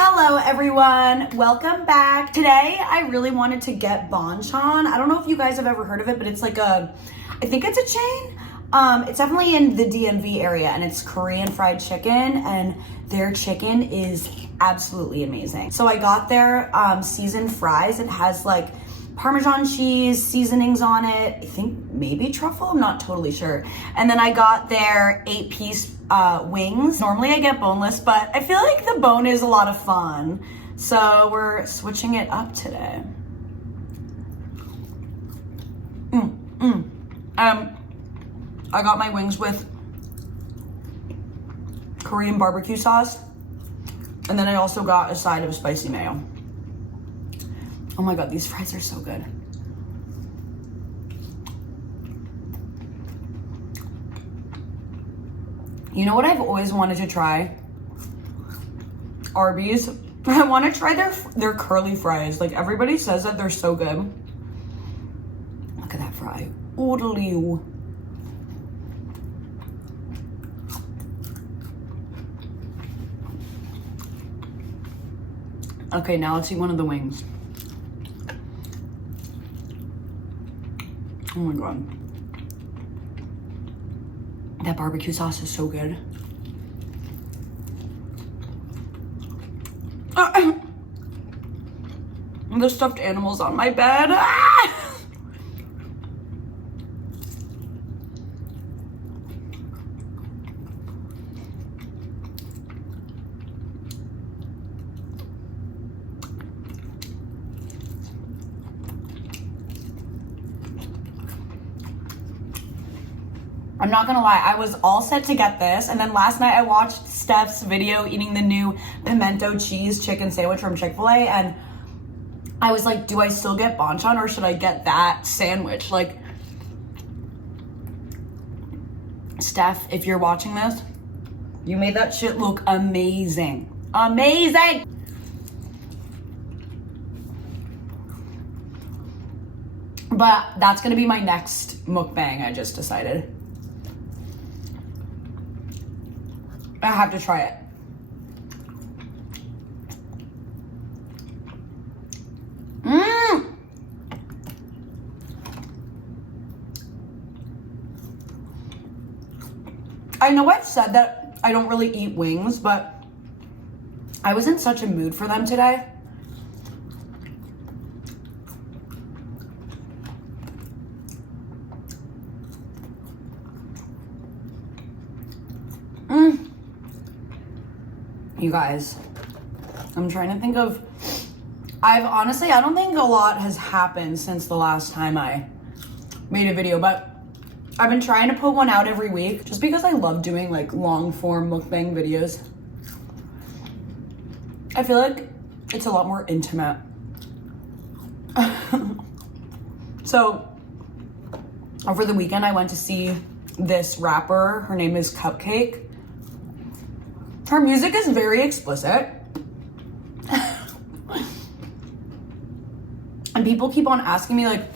Hello everyone, welcome back. Today I really wanted to get Bonchon. I don't know if you guys have ever heard of it, but it's like I think it's a chain. It's definitely in the DMV area and it's Korean fried chicken and their chicken is absolutely amazing. So I got their seasoned fries. It has like Parmesan cheese, seasonings on it. I think maybe truffle, I'm not totally sure. And then I got their 8-piece wings. Normally I get boneless, but I feel like the bone is a lot of fun. So we're switching it up today. I got my wings with Korean barbecue sauce. And then I also got a side of spicy mayo. Oh my God, these fries are so good. You know what I've always wanted to try? Arby's. I want to try their curly fries. Like everybody says that they're so good. Look at that fry. Oodaloo. Okay, now let's eat one of the wings. Oh my God. That barbecue sauce is so good. The stuffed animals on my bed. I'm not gonna lie, I was all set to get this, and then last night I watched Steph's video eating the new pimento cheese chicken sandwich from Chick-fil-A, and I was like, do I still get Bonchon or should I get that sandwich? Like, Steph, if you're watching this, you made that shit look amazing. Amazing! But that's gonna be my next mukbang, I just decided. I have to try it. I know I've said that I don't really eat wings, but I was in such a mood for them today. You guys, I'm trying to think of, I don't think a lot has happened since the last time I made a video, but I've been trying to put one out every week just because I love doing like long form mukbang videos. I feel like it's a lot more intimate. So over the weekend, I went to see this rapper. Her name is Cupcake. Her music is very explicit. And people keep on asking me like,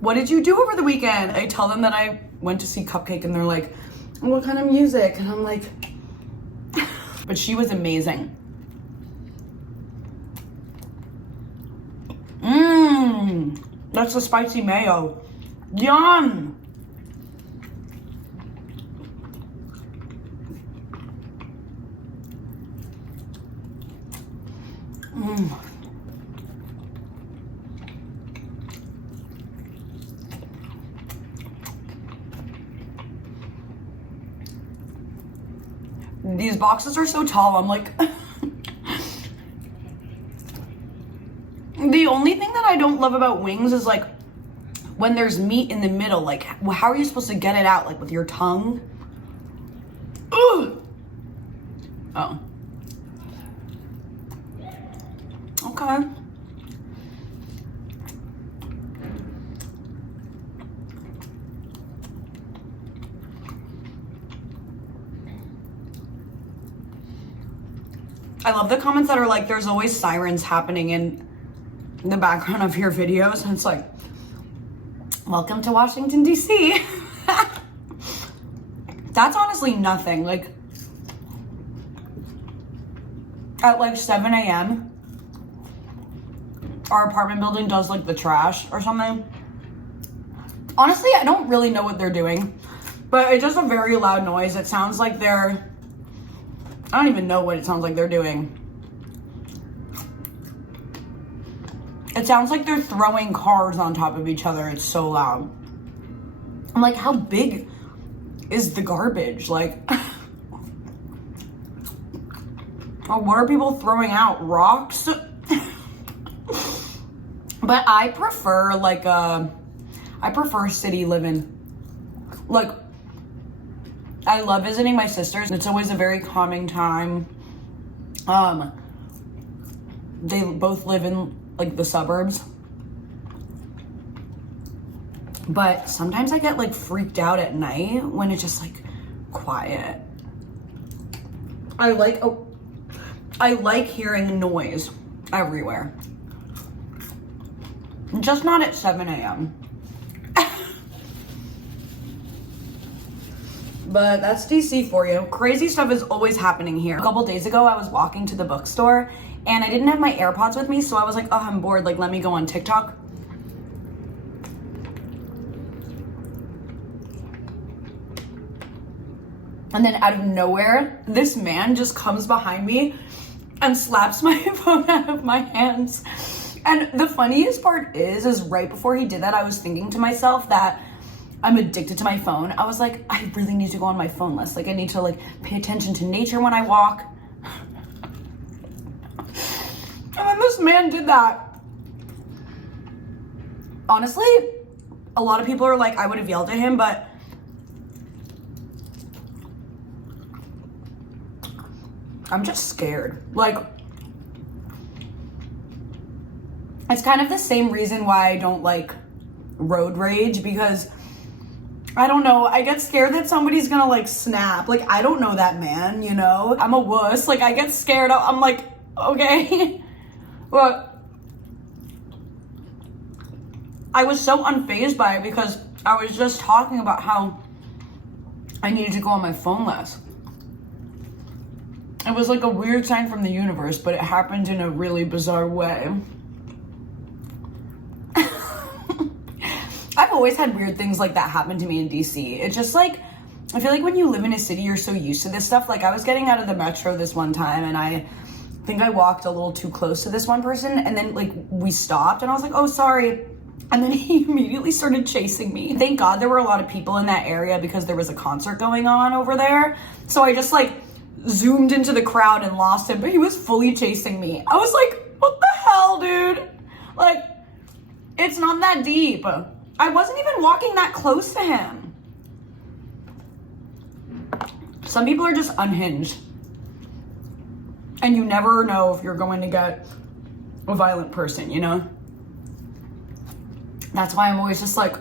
what did you do over the weekend? I tell them that I went to see Cupcake and they're like, what kind of music? And I'm like, but she was amazing. That's the spicy mayo. Yum. These boxes are so tall, I'm like... The only thing that I don't love about wings is like when there's meat in the middle, like how are you supposed to get it out? Like with your tongue? Ugh. Oh. Okay. I love the comments that are like, there's always sirens happening in the background of your videos. And it's like, welcome to Washington, D.C. That's honestly nothing. Like, at like 7 a.m. our apartment building does like the trash or something. Honestly, I don't really know what they're doing, but it's just a very loud noise. It sounds like I don't even know what it sounds like they're doing. It sounds like they're throwing cars on top of each other. It's so loud. I'm like, how big is the garbage? Like, what are people throwing out? Rocks? But I prefer city living. Like, I love visiting my sisters. It's always a very calming time. They both live in like the suburbs. But sometimes I get like freaked out at night when it's just like quiet. I like hearing noise everywhere. Just not at 7 a.m. But that's DC for you. Crazy stuff is always happening here. A couple days ago, I was walking to the bookstore and I didn't have my AirPods with me, so I was like, oh, I'm bored. Like, let me go on TikTok. And then out of nowhere, this man just comes behind me and slaps my phone out of my hands. And the funniest part is right before he did that, I was thinking to myself that I'm addicted to my phone. I was like, I really need to go on my phone list. Like, I need to like pay attention to nature when I walk. And then this man did that. Honestly, a lot of people are like, I would have yelled at him, but I'm just scared. Like, it's kind of the same reason why I don't like road rage, because I don't know, I get scared that somebody's gonna like snap. Like, I don't know that man, you know? I'm a wuss. Like, I get scared. I'm like, okay. But I was so unfazed by it because I was just talking about how I needed to go on my phone less. It was like a weird sign from the universe, but it happened in a really bizarre way. I've always had weird things like that happen to me in DC. It's just like, I feel like when you live in a city, you're so used to this stuff. Like, I was getting out of the metro this one time and I think I walked a little too close to this one person, and then like we stopped and I was like, oh, sorry. And then he immediately started chasing me. Thank God there were a lot of people in that area because there was a concert going on over there. So I just like zoomed into the crowd and lost him, but he was fully chasing me. I was like, what the hell, dude? Like, it's not that deep. I wasn't even walking that close to him. Some people are just unhinged. And you never know if you're going to get a violent person, you know? That's why I'm always just like,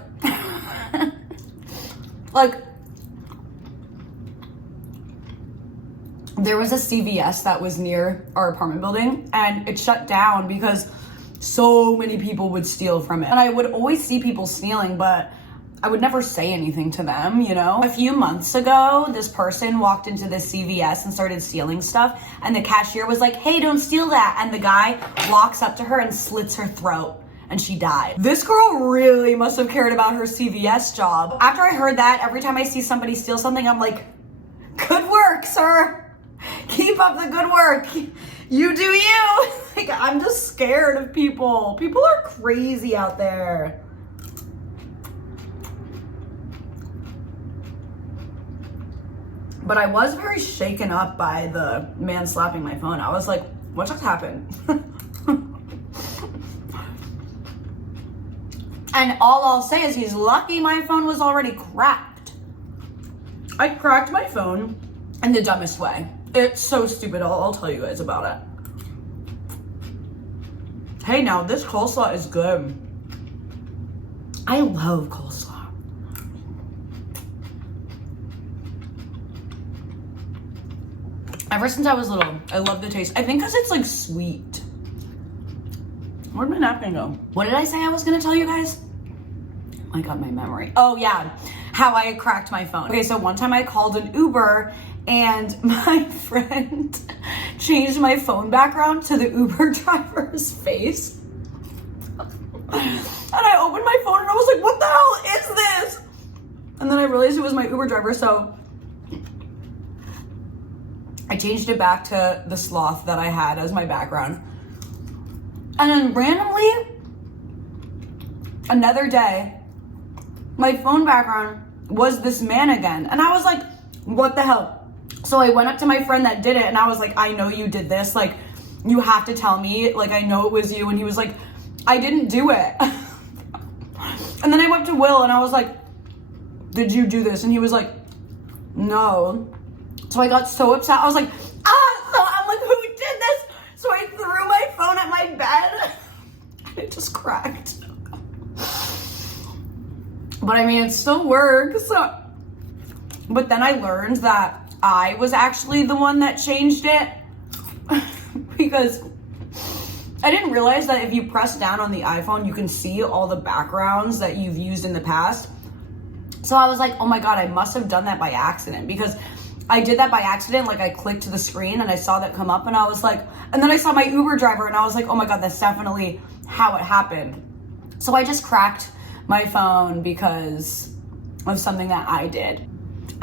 like, there was a CVS that was near our apartment building and it shut down because so many people would steal from it. And I would always see people stealing, but I would never say anything to them, you know? A few months ago, this person walked into this CVS and started stealing stuff, and the cashier was like, hey, don't steal that. And the guy walks up to her and slits her throat, and she died. This girl really must have cared about her CVS job. After I heard that, every time I see somebody steal something, I'm like, good work, sir. Keep up the good work. You do you. Like, I'm just scared of people. People are crazy out there. But I was very shaken up by the man slapping my phone. I was like, what just happened? And all I'll say is he's lucky my phone was already cracked. I cracked my phone in the dumbest way. It's so stupid. I'll tell you guys about it. Hey, now this coleslaw is good. I love coleslaw. Ever since I was little, I love the taste. I think because it's like sweet. Where'd my napkin go? What did I say I was gonna tell you guys? I got my memory. Oh yeah, how I cracked my phone. Okay, so one time I called an Uber and my friend changed my phone background to the Uber driver's face. And I opened my phone and I was like, what the hell is this? And then I realized it was my Uber driver, so I changed it back to the sloth that I had as my background. And then randomly, another day, my phone background was this man again. And I was like, what the hell? So I went up to my friend that did it and I was like, I know you did this. Like, you have to tell me. Like, I know it was you. And he was like, I didn't do it. And then I went to Will and I was like, did you do this? And he was like, no. So I got so upset. I was like, so I'm like, who did this? So I threw my phone at my bed and it just cracked. But I mean, it still works. But then I learned that I was actually the one that changed it because I didn't realize that if you press down on the iPhone, you can see all the backgrounds that you've used in the past. So I was like, oh my God, I must have done that by accident, because I did that by accident. Like, I clicked the screen and I saw that come up and I was like, and then I saw my Uber driver and I was like, oh my God, that's definitely how it happened. So I just cracked my phone because of something that I did.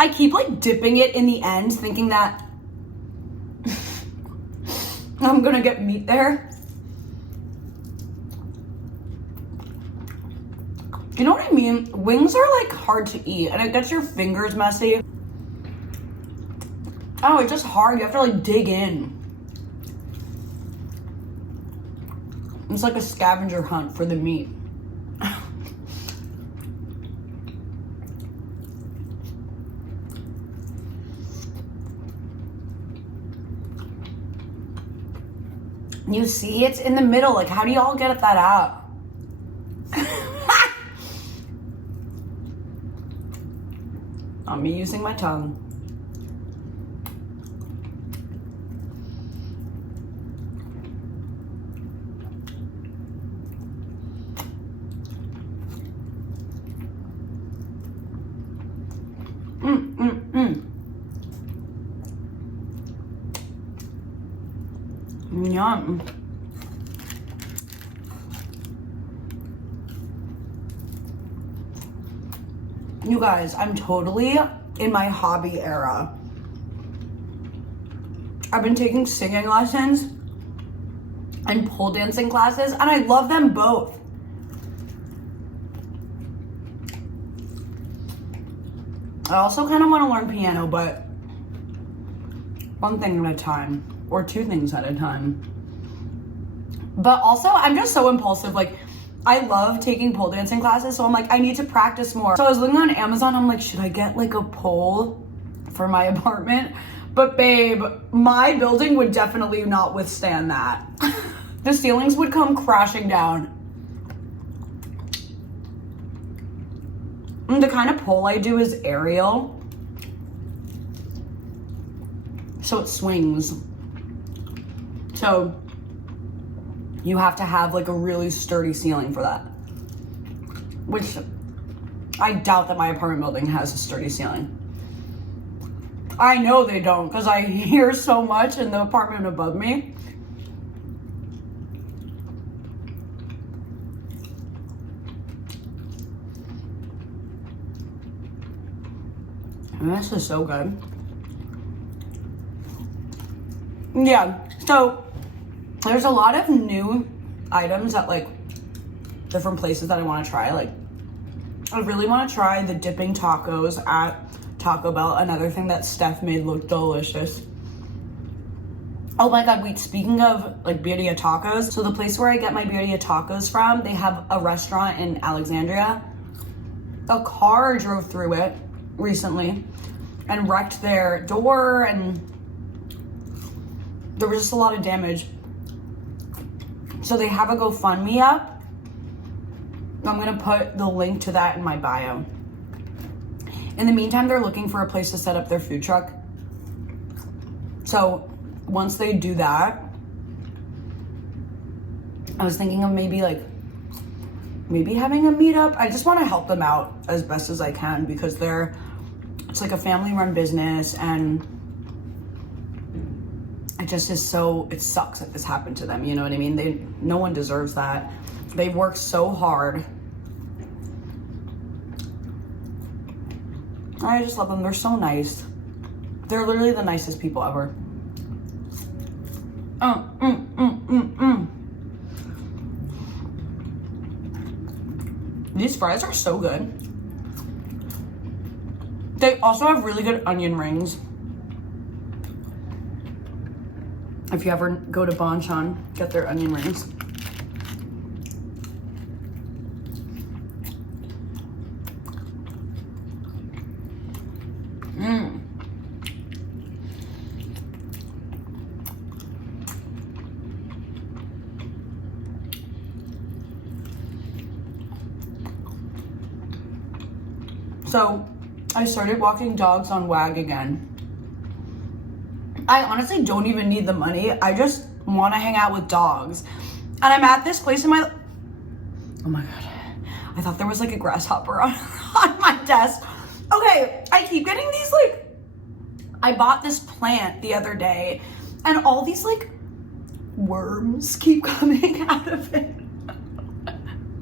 I keep like dipping it in the end thinking that I'm gonna get meat there. You know what I mean? Wings are like hard to eat and it gets your fingers messy. Oh, it's just hard. You have to like dig in. It's like a scavenger hunt for the meat. You see, it's in the middle. Like, how do y'all get that out? I'm using my tongue. Yum. You guys, I'm totally in my hobby era. I've been taking singing lessons and pole dancing classes, and I love them both. I also kind of want to learn piano, but one thing at a time, or two things at a time. But also, I'm just so impulsive. Like, I love taking pole dancing classes, so I'm like, I need to practice more. So I was looking on Amazon, I'm like, should I get like a pole for my apartment? But babe, my building would definitely not withstand that. The ceilings would come crashing down. And the kind of pole I do is aerial, so it swings. So you have to have like a really sturdy ceiling for that, which I doubt that my apartment building has a sturdy ceiling. I know they don't, because I hear so much in the apartment above me. And this is so good. Yeah, so there's a lot of new items at like different places that I want to try. Like, I really want to try the dipping tacos at Taco Bell. Another thing that Steph made look delicious. Oh my God, wait, speaking of like birria tacos, so the place where I get my birria tacos from, they have a restaurant in Alexandria. A car drove through it recently and wrecked their door, and there was just a lot of damage. So they have a GoFundMe up. I'm gonna put the link to that in my bio. In the meantime, they're looking for a place to set up their food truck. So once they do that, I was thinking of maybe having a meetup. I just want to help them out as best as I can, because it's like a family run business, and it just is so, it sucks that this happened to them, you know what I mean? No one deserves that. They worked so hard. I just love them. They're so nice. They're literally the nicest people ever. These fries are so good. They also have really good onion rings. If you ever go to Bonchon, get their onion rings. So I started walking dogs on WAG again. I honestly don't even need the money. I just want to hang out with dogs. And I'm at this place in my... Oh my God. I thought there was like a grasshopper on my desk. Okay, I keep getting these like... I bought this plant the other day and all these like worms keep coming out of it.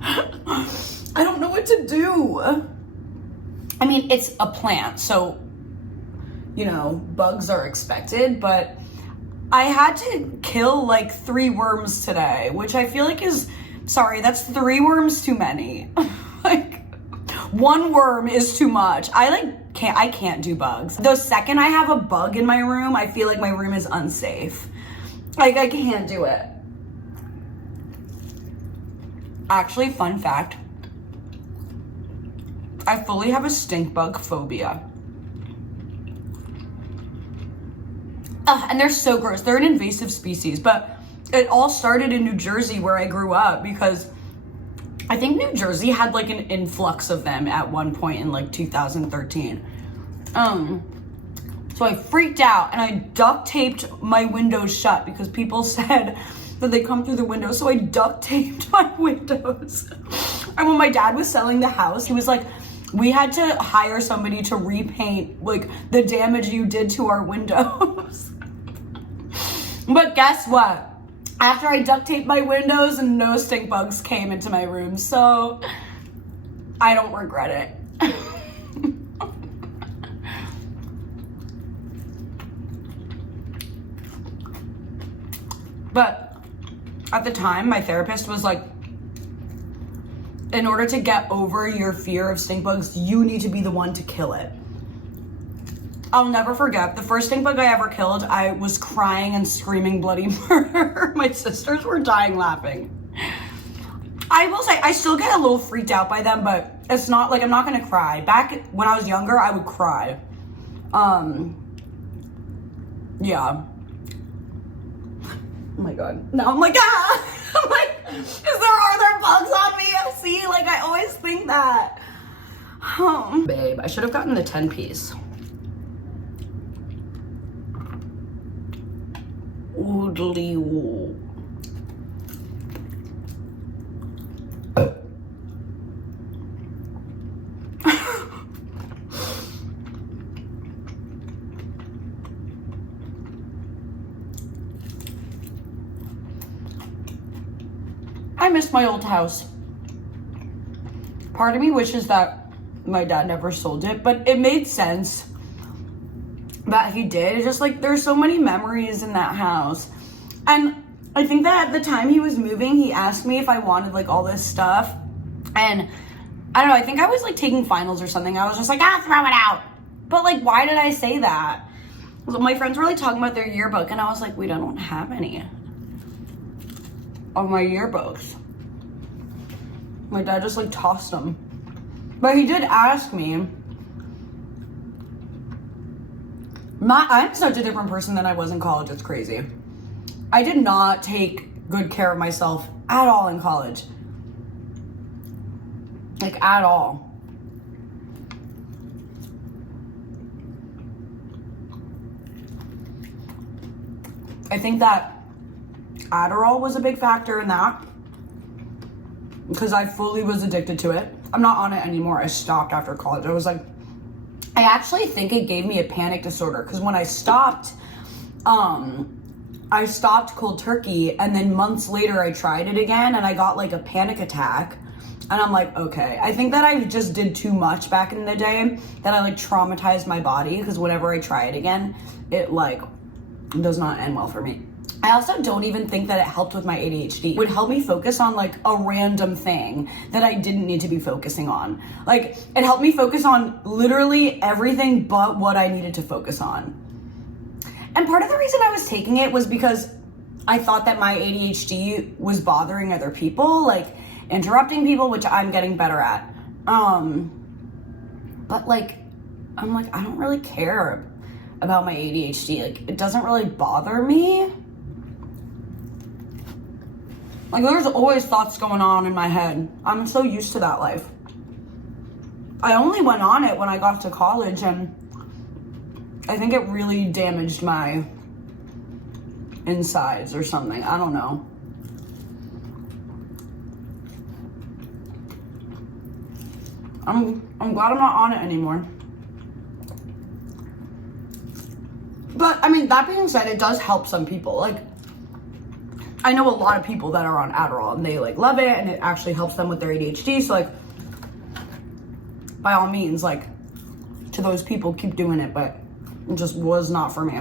I don't know what to do. I mean, it's a plant, so, you know, bugs are expected, but I had to kill like 3 worms today, which I feel like is, sorry, that's 3 worms too many. Like, 1 worm is too much. I can't do bugs. The second I have a bug in my room, I feel like my room is unsafe. Like, I can't do it. Actually, fun fact, I fully have a stink bug phobia. And they're so gross. They're an invasive species, but it all started in New Jersey where I grew up because I think New Jersey had like an influx of them at one point in like 2013. So I freaked out and I duct taped my windows shut because people said that they come through the window. So I duct taped my windows. And when my dad was selling the house, he was like, we had to hire somebody to repaint like the damage you did to our windows. But guess what? After I duct taped my windows, and no stink bugs came into my room, so I don't regret it. But at the time, my therapist was like, in order to get over your fear of stink bugs, you need to be the one to kill it. I'll never forget, the first stink bug I ever killed, I was crying and screaming bloody murder. My sisters were dying laughing. I will say, I still get a little freaked out by them, but it's not like, I'm not gonna cry. Back when I was younger, I would cry. Yeah. Oh my God. Now I'm like, ah! I'm like, are there bugs on me? See, like I always think that. Babe, I should have gotten the 10-piece. Oodly woo. I miss my old house. Part of me wishes that my dad never sold it, but it made sense that he did. It's just like, there's so many memories in that house. And I think that at the time he was moving, he asked me if I wanted like all this stuff. And I don't know, I think I was like taking finals or something. I was just like, throw it out. But like, why did I say that? My friends were like talking about their yearbook and I was like, I don't have any of my yearbooks. My dad just like tossed them. But he did ask me. I'm such a different person than I was in college, it's crazy. I did not take good care of myself at all in college. Like, at all. I think that Adderall was a big factor in that, because I fully was addicted to it. I'm not on it anymore. I stopped after college. I was like, I actually think it gave me a panic disorder, because when I stopped, I stopped cold turkey, and then months later I tried it again and I got like a panic attack. And I'm like, okay, I think that I just did too much back in the day, that I like traumatized my body, because whenever I try it again, it like does not end well for me. I also don't even think that it helped with my ADHD. It would help me focus on like a random thing that I didn't need to be focusing on. Like, it helped me focus on literally everything but what I needed to focus on. And part of the reason I was taking it was because I thought that my ADHD was bothering other people, like interrupting people, which I'm getting better at. But like, I'm like, I don't really care about my ADHD. Like, it doesn't really bother me. Like, there's always thoughts going on in my head. I'm so used to that life. I only went on it when I got to college, and I think it really damaged my insides or something. I don't know. I'm glad I'm not on it anymore. But, I mean, that being said, it does help some people. Like, I know a lot of people that are on Adderall and they like love it and it actually helps them with their ADHD. So like, by all means, like, to those people, keep doing it, but it just was not for me.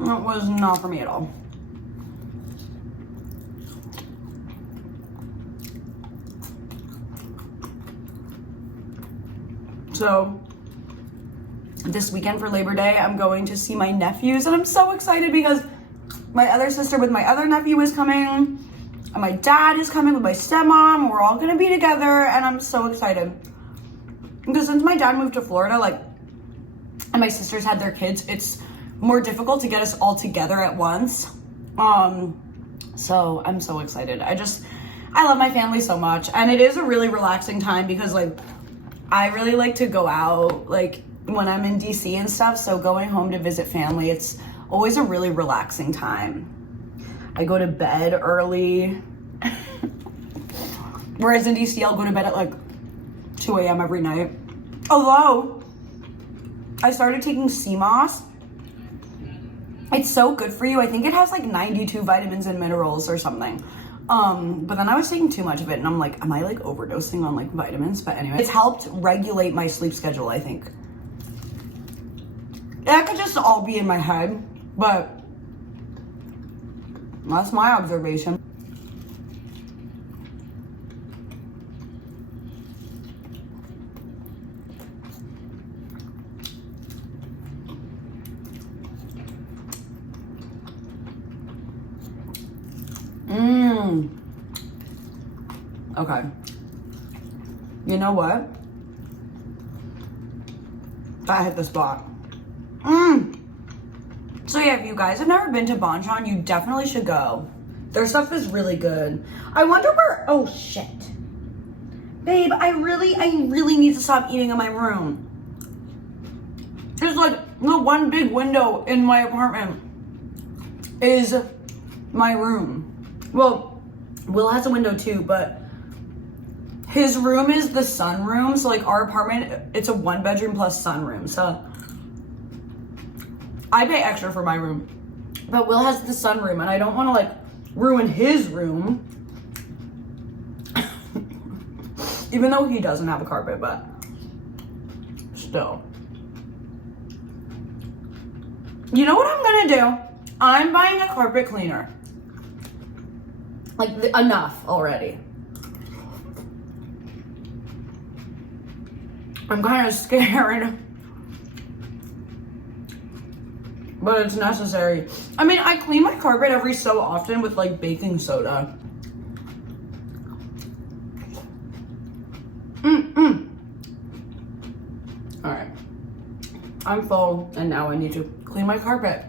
It was not for me at all. So this weekend for Labor Day, I'm going to see my nephews, and I'm so excited because my other sister with my other nephew is coming, and my dad is coming with my stepmom. We're all gonna be together, and I'm so excited. Because since my dad moved to Florida, like, and my sisters had their kids, it's more difficult to get us all together at once. So I'm so excited. I love my family so much, and it is a really relaxing time because, like, I really like to go out, like, when I'm in DC and stuff, so going home to visit family, it's always a really relaxing time. I go to bed early. Whereas in DC, I'll go to bed at like 2 a.m. every night. Although, I started taking sea moss. It's so good for you. I think it has like 92 vitamins and minerals or something. But then I was taking too much of it and I'm like, am I like overdosing on like vitamins? But anyway, it's helped regulate my sleep schedule, I think. That could just all be in my head, but that's my observation. Okay. You know what? That hit the spot. So yeah, if you guys have never been to Bonchon, you definitely should go. Their stuff is really good. I wonder where, oh shit. Babe, I really need to stop eating in my room. There's like the one big window in my apartment is my room. Well, Will has a window too, but his room is the sunroom. So like our apartment, it's a 1-bedroom plus sunroom. So I pay extra for my room, but Will has the sunroom and I don't want to like ruin his room. Even though he doesn't have a carpet, but still. You know what I'm gonna do? I'm buying a carpet cleaner. Like, enough already. I'm kind of scared. But it's necessary. I mean, I clean my carpet every so often with like baking soda. Alright. I'm full and now I need to clean my carpet.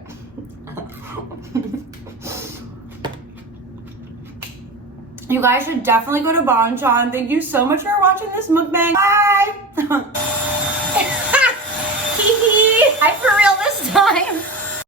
You guys should definitely go to Bonchon. Thank you so much for watching this mukbang. Bye! Hihi! I'm for real this time.